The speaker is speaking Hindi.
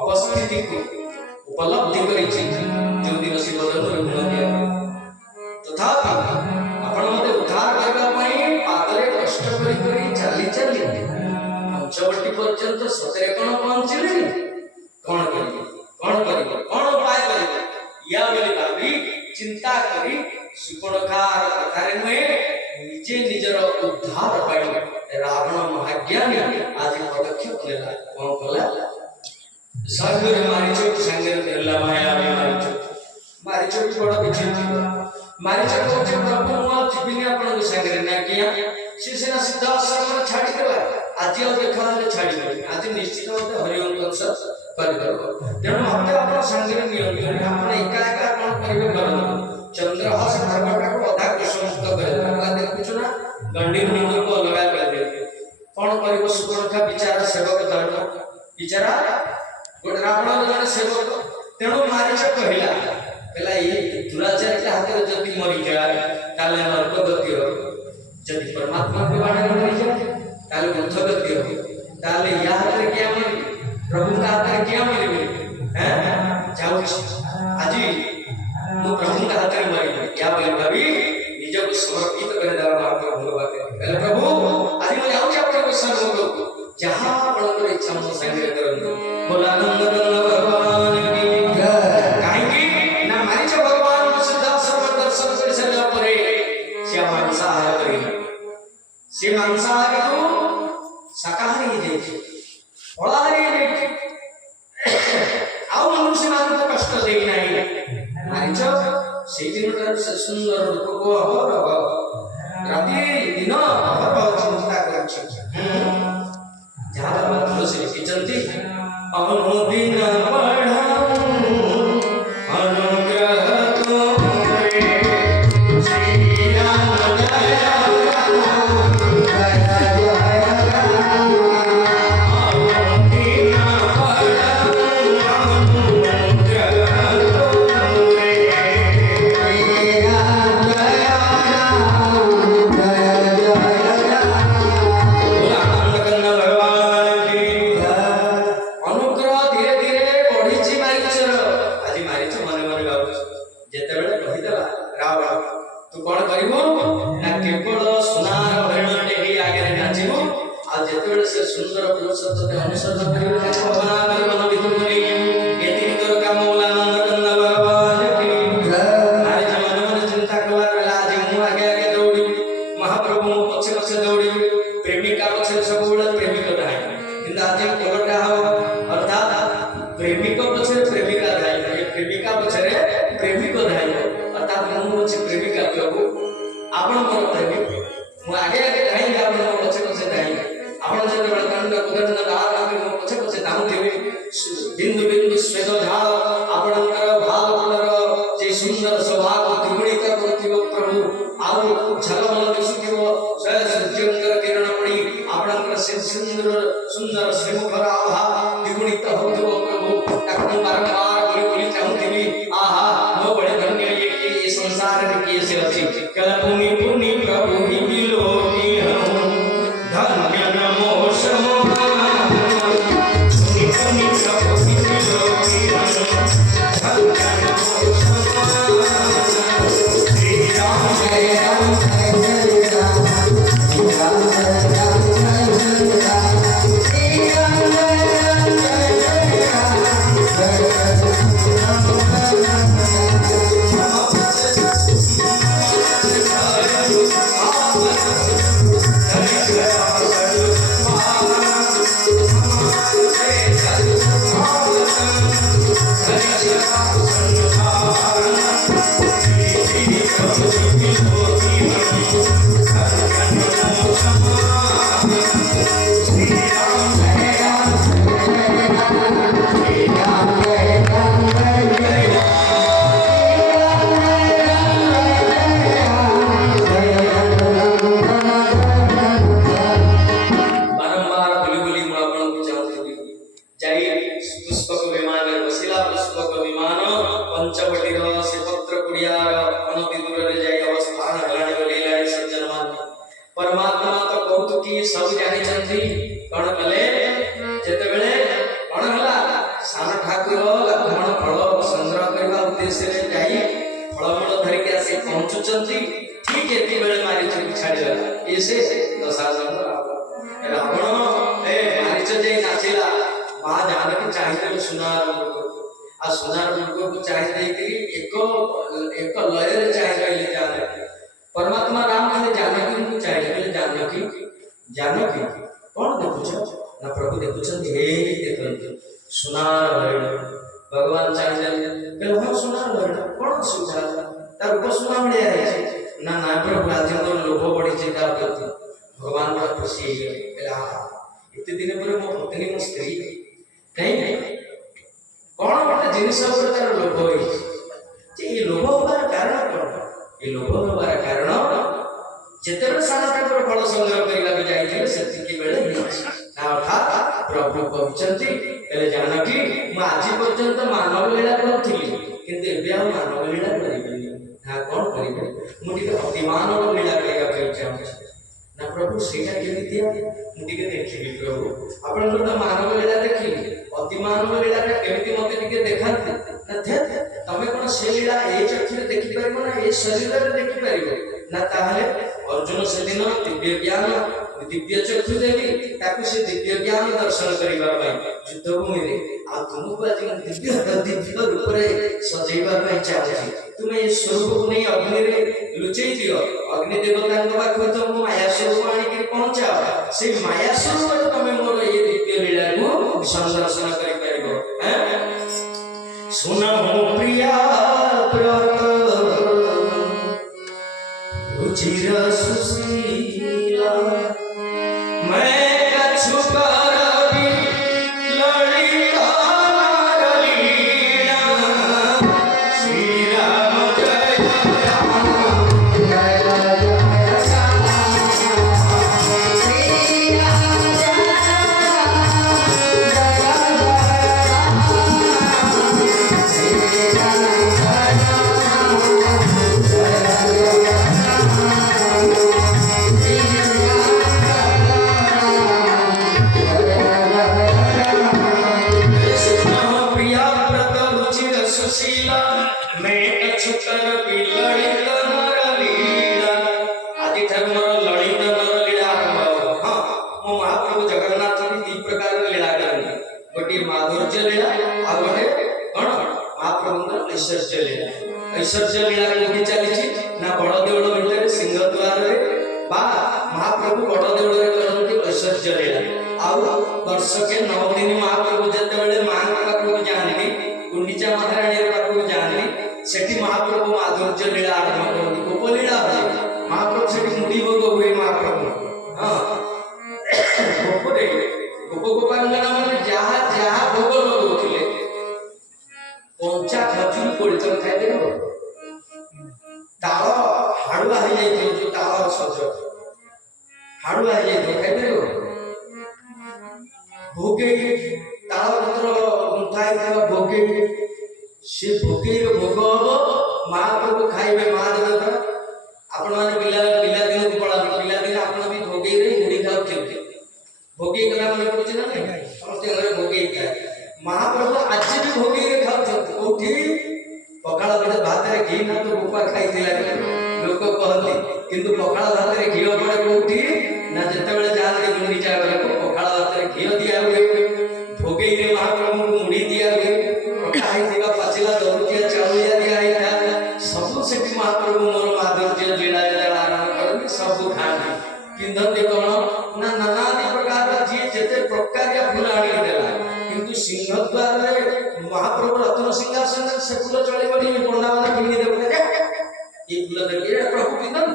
अवस्थिति को उपलब्धि करी जो दिन शिवधन तथापि आपण मते उद्धार करबा पादरे कष्ट करी चली चली पंचवटी पर्यंत सतरे कोन पहुंचले कोन करी कोन उपाय करी या बेले भाबी चिंता करी सुपणकार कथारे नुहे निजे निजर उद्धार पाई रावण महाज्ञानी आज पदक्षेप लेला कोन कला सागरे मारीचोट संगरे देला माया मारीचोट बड़ा विचित्र मारीचोट को प्रभु मो जीविनी आपण संगरे ना किया शिशना सिद्धा आश्रम छाड़ी देला आज और देखा छाड़ी आज निश्चित होते हरिओंक कर दो तेणु मते आपण संगरे नियंत्रण आपण एका एका कोन करबे करन चंद्रहास धर्मका को अधा कुसमुक्त करे देखुछु ना गंडीर निंद को लगा कर दे कोन करबो सुपरखा विचार सेवक धर्म विचारा गोटे रावण जन सेवक तेणु मारीच कहला कहला ये दुराचार के हाथ में जति मरी जाए ताले नरक गति हो जति परमात्मा के बाणे मरी जाए ताले मोक्ष गति हो ताले या हाथ में क्या मरी प्रभु का हाथ में क्या मरी हैं जाओ आज मो प्रभु का हाथ में मरी क्या बोले भाभी निज को समर्पित कर देवा मार्ग भगवान कहले प्रभु आज मैं जाऊं आपके सर्व लोग जहां आपन इच्छा मो संगे करन बोला नंद भगवान की जय काहे ना मारीच भगवान सिद्धा सर्व दर्शन कर सला परे से मांसाहार करी से मांसाहार को शाकाहारी देखे फलाहारी देखे आउ मनुष्य मान को कष्ट दे नहीं मारीच से दिन से सुंदर रूप को हो राति दिन अहर चिंता कर जहाँ तुलसी लिखिचंती अनुदिन पढ़ाऊं अनुग्रह तोरे श्री राम जय राम अनुदिन पढ़ाऊं अनुग्रह तोरे श्री राम जय राम तू कौन करिवो ना केवल सुनार हरिणटे ही आगे नाचिबो आ जेतेबेले से सुंदर पुरुषत्व ते अनुसरण करिवो ना भावना करि मन भीतर करी एतिन तोर काम बोला नंद कंद भगवान की नारी मन मन चिंता कला बेला आज मु आगे आगे दौड़ी महाप्रभु मो पछे पछे दौड़ी प्रेमिका पछे सब बेला प्रेमिक धाई किंतु आज कोलटा हो अर्थात प्रेमिक पछे प्रेमिका धाई प्रेमिका पछे प्रेमिक धाई अर्थात मु पछे प्रेमिका प्रभु आपण मोर प्रेमिक मु आगे आगे धाई आपण मो पछे पछे धाई आपण जते बेला दंड कुदंड दार आगे मो पछे पछे धाउथिबे बिंदु बिंदु स्वेद झाल आपणकर भाव फुलर जे सुंदर स्वभाव त्रिगुणित करथिबो प्रभु आउ झलमल दिसुथिबो जय सूर्यंकर किरण पड़ी आपणकर सुंदर सुंदर श्रीमुखर आभा त्रिगुणित होथिबो प्रभु ताकू बारंबार बोली बोली चाहुथिबी आहा मो बड़े धन्य ये संसार रे किए से अछि कल पुनि पुनि प्रभु ही मिलो की हम धन्य नमो समो पुनि पुनि प्रभु ही मिलो की हम धन्य नमो समो श्री राम जय राम जय राम श्री राम जय राम जय राम श्री राम जय राम जय राम Hare Krishna पुष्पक विमान बसिला पुष्पक विमान पंचवटीर से पत्र कुड़ियार अनति दूर रे जाई अवस्थान हलाणी बोलीला सज्जन मान परमात्मा तो कौतुकी सब जानि चंदी कोन कले जेते बेले कोन हला सान ठाकुर लक्ष्मण फल संग्रह करबा उद्देश्य रे जाई फलमूल धरि के आसी पहुंचुचंती ठीक एति बेले मारी छाड़िला एसे दशानन रावण ए मारीच जे नाचिला मां जानकी चाहिए सुनार मुर्ग आ सुनार मुर्ग को चाहिए कि एक लय रे चाहिए जानकी परमात्मा राम खाली जानकी को चाहिए जानकी कौन देखुछ ना प्रभु देखुछन हे देखंतु सुनार हरिण भगवान चाहिए कहले हम सुनार हरिण कौन सुझा तार रूप सुना मिलिया है ना ना प्रभु राजेंद्र लोभ बड़ी चिंता करती भगवान बड़ा खुशी है इतने दिन पर मो पत्नी मो स्त्री कहीं कौन गोटे जिनिस ऊपर तार लोभ होई जे ये लोभ होबार कारण कौन ये लोभ होबार कारण जेतेबे सारा ठाकुर फल संग्रह करिला के जाइथिले सेतिकी बेले हिच ना अर्थात प्रभु कहचंती कहले जानकी मु आज पर्यंत मानव लीला करथिली किंतु एबे आ मानव लीला करिबेनी ना कौन करिबे मु टिके अतिमानव लीला करिया के चाहूँ ना प्रभु सेटा केमि दिया मुटिके देखिबी प्रभु आपण तो मानव लीला देखिली अति मानव लीला केमि मते टिके देखांते ना थे तमे कोन से लीला ए चक्षुरे देखि परिबो ना ए शरीर रे देखि परिबो ना ताहले अर्जुन से दिन दिव्य ज्ञान दिव्य चक्षु देवी ताकु से दिव्य ज्ञान दर्शन करिबा पई युद्ध भूमि रे आ तुमको आज दिव्य रूप रे सजैबा पई चाहछि तुमे ए स्वरूप को नहीं अग्नि रे लुचई दियो अग्नि देवता के पाखो तो माया स्वरूप आनी के पहुंचाओ से माया स्वरूप तमे मोर ये दिव्य लीला को संदर्शन करि परिबो हैं सुनहु प्रिया व्रत रुचिर सुशीला मैं कछु करबी ललिता नारलीला श्री राम जय राम जय जय श्री राम ऐश्वर्य लीला कोठी चली ना बड़ देउल भितर सिंह द्वार रे बा महाप्रभु बड़ देउल रे करनती ऐश्वर्य लीला आउ वर्ष के 9 दिन महाप्रभु जते बेले मां पाखु जानी गुंडीचा महारानी रे पाखु जानी सेठी महाप्रभु माधुर्य लीला आरंभ करती गोप लीला महाप्रभु सेठी मुड़ी भोग हुए महाप्रभु हां गोप रे गोप गोपांगना माने जहा जहा भोग लगौथिले पंचा खजूर कोड़ी खाई देबो ताल हाड़ुआ हो जाए जो ताल सज हाड़ुआ हो जाए खाई देबो भोगे ताल पत्र गुंथाई भोगे से भोगे भोग हम महाप्रभु खाइबे महादेव आपण माने पिला दिन को पड़ा पिला दिन आपण भी भोगे रे मुड़ी खाओ केते भोगे कला मन पड़छ ना नहीं समस्त घरे भोगे खाए महाप्रभु आज भी भोगे रे खाओ कोठी पखाड़ पड़े भात रे घी ना तो गोपा खाइथिला लोक कहନ୍ତି किंतु पखाड़ भात रे घी पड़े कोठी ना जते बेले जाते गुंडीचा घरे को पखाड़ भात रे घी दिया हुए भोगे रे महाप्रभु को मुड़ी दिया हुए खाई दिवा पचिला दरुतिया चाउलिया दिया आइता सब सेठी महाप्रभु मोर माधुर्य लीला लीला आरंभ करनी सब खानी पिंधते कोन ना नानादि प्रकार जी जते प्रकार या फूल आनी देला किंतु सिंह द्वार रे महाप्रभु रत्न सिंहासन से फूल चले बनी पंडा माने किनी देबो ये फूल देबे प्रभु पिंधन